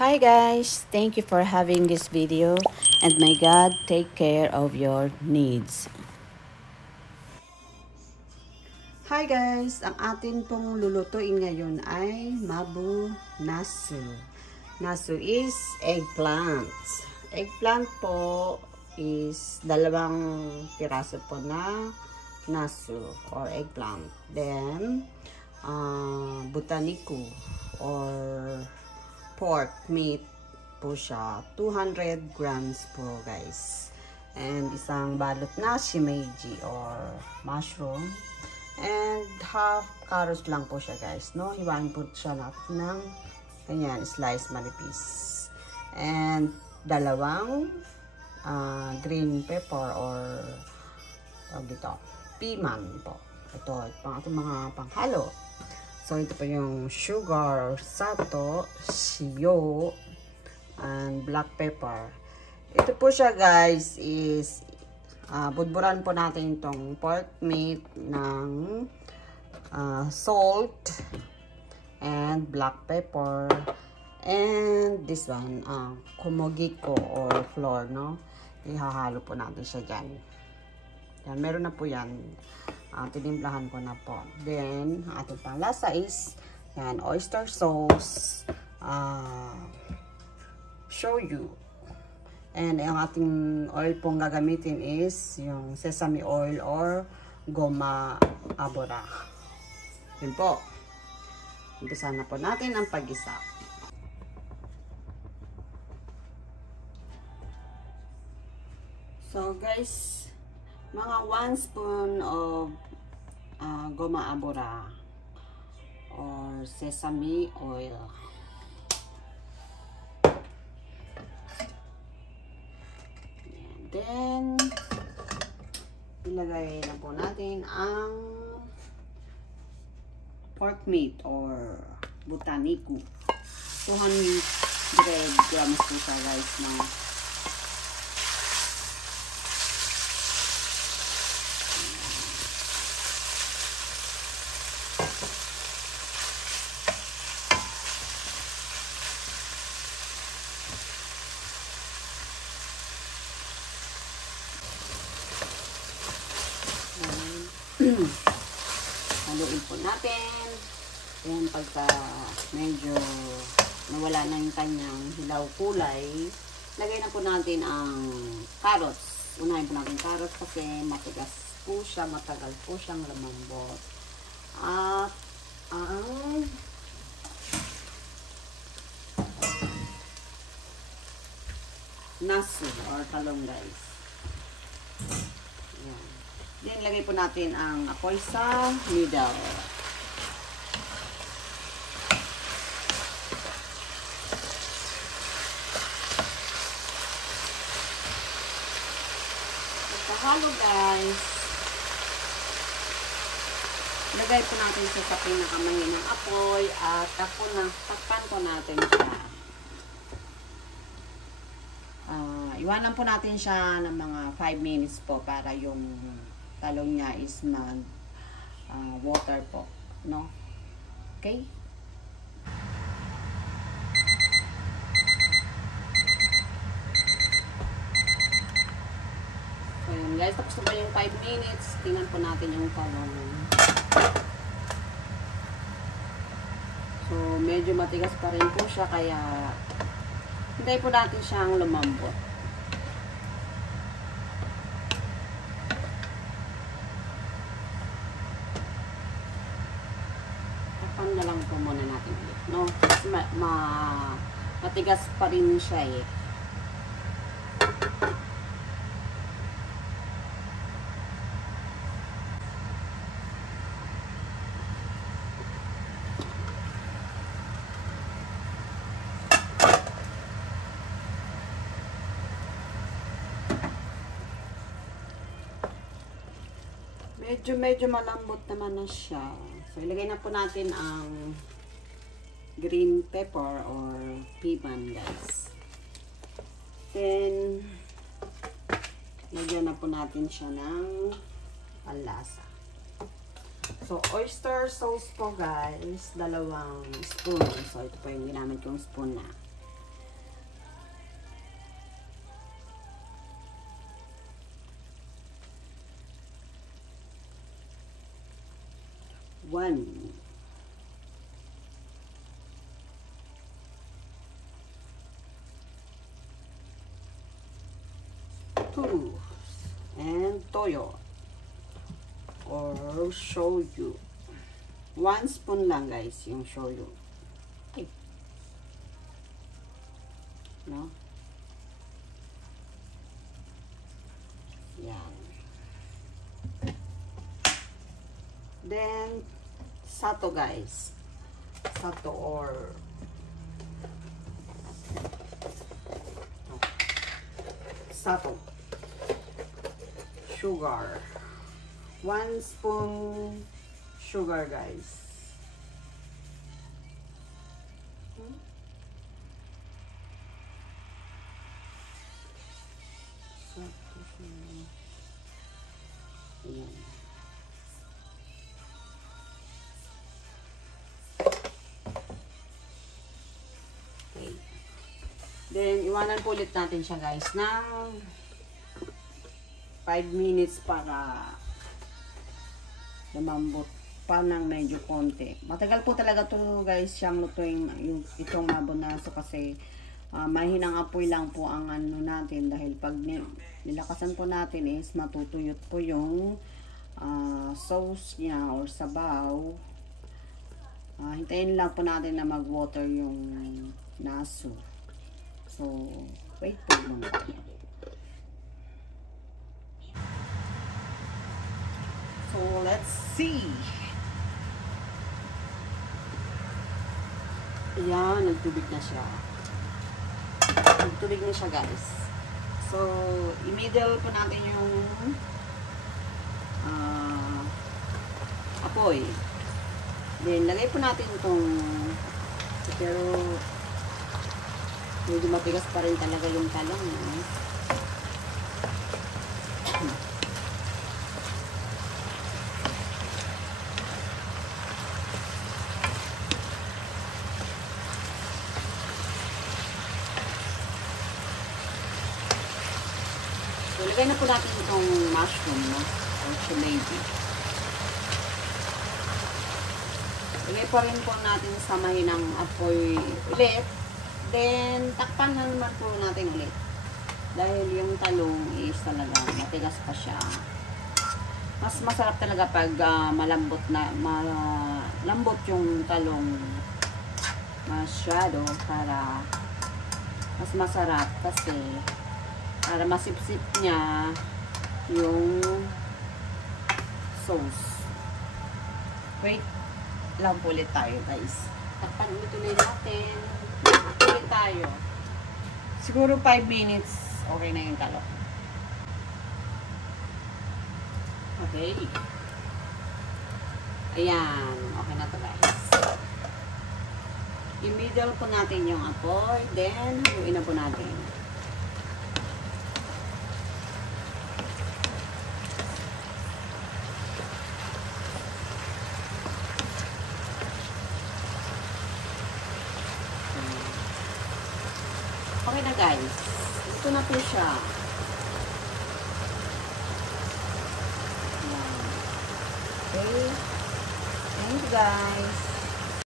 Hi guys, thank you for having this video and may God take care of your needs. Hi guys, ang atin pong lulutuin ngayon ay mabu nasu. Nasu is eggplant. Eggplant po is dalawang piraso po na nasu or eggplant. Then, butaniku or pork meat po siya. 200 grams po guys. And isang balot na shimeji or mushroom. And half carrots lang po siya guys. No? Hiwain po siya ng ganyan, slice manipis. And dalawang green pepper or tawag dito, piman po. Ito ating mga panghalo. So, ito po yung sugar, sato, siyo, and black pepper. Ito po siya guys is budburan po natin itong pork meat ng salt and black pepper. And this one, kumogiko or flour, no? Ihahalo po natin siya dyan. Yan, meron na po yan. Tinimplahan ko na po. Then, ating panglasa is yan, oyster sauce, shoyu. And ang ating oil pong gagamitin is yung sesame oil or goma abora. Yun po. Umpisa na po natin ang paggisa. So guys, mga 1 spoon of goma abora or sesame oil. And then, ilagay na po natin ang pork meat or butaniku. 200 grams po siya guys na. Haluin po natin. Then pagka medyo nawala na yung kanyang hilaw kulay, lagay na po natin ang carrots. Unahin po natin carrots kasi matigas po siya, matagal po siyang lumambot. At ang nasu or talong guys. Yan. Then, lagay po natin ang apoy sa middle. Pagkahalo guys, lagay po natin siya sa pinakamahinang apoy at takpan po natin siya. Iwanan po natin siya ng mga 5 minutes po para yung talong niya is mag water po, no? Okay? So yun guys, tapos na ba yung 5 minutes? Tingnan po natin yung talong. So medyo matigas pa rin po siya kaya hintay po natin siyang lumambot. Na lang po muna natin ulit, no? Kasi matigas pa rin siya eh. Medyo malambot naman na siya. So, ilagay na po natin ang green pepper or piman guys. Then, lagyan na po natin siya ng panlasa. So, oyster sauce po guys, 2 spoon. So, ito po yung ginamit kong spoon na. 1, 2, and toyo or shoyu. 1 spoon lang guys yung shoyu. Ay. No? Yan. Then, sato guys. Sato or sato. Sugar. 1 spoon sugar guys. Ayan. Okay. Then, iwanan po ulit natin siya guys ng 5 minutes para lumambot pa ng medyo konti. Matagal po talaga to guys siyang lutuin itong mabonaso kasi mahinang apoy lang po ang ano natin dahil pag nilakasan po natin is matutuyot po yung sauce niya or sabaw. Hintayin lang po natin na mag-water yung naso. So, wait po muna. So, let's see. Ayan, nagtubig na siya. Nagtubig na siya, guys. So, i-middle po natin yung apoy. Then, lagay po natin itong pero medyo matigas pa rin talaga yung talong. So, lagay na po natin itong mushroom, no? Or shimeji. Lagay pa rin po natin sa mahinang apoy ulit. Then, takpan na naman po natin ulit. Dahil yung talong is talaga matigas pa siya. Mas masarap talaga pag malambot malambot yung talong masyado para mas masarap kasi para masipsip niya yung sauce. Wait lang po ulit tayo guys. Takpan ulit natin. Ulit tayo. Siguro 5 minutes okay na yung talong. Okay. Ayan. Okay na to guys. I-middle po natin yung apoy. Then, haluin na po natin. Okay na guys. Ito na po siya. Ayan. Okay. Thank you guys.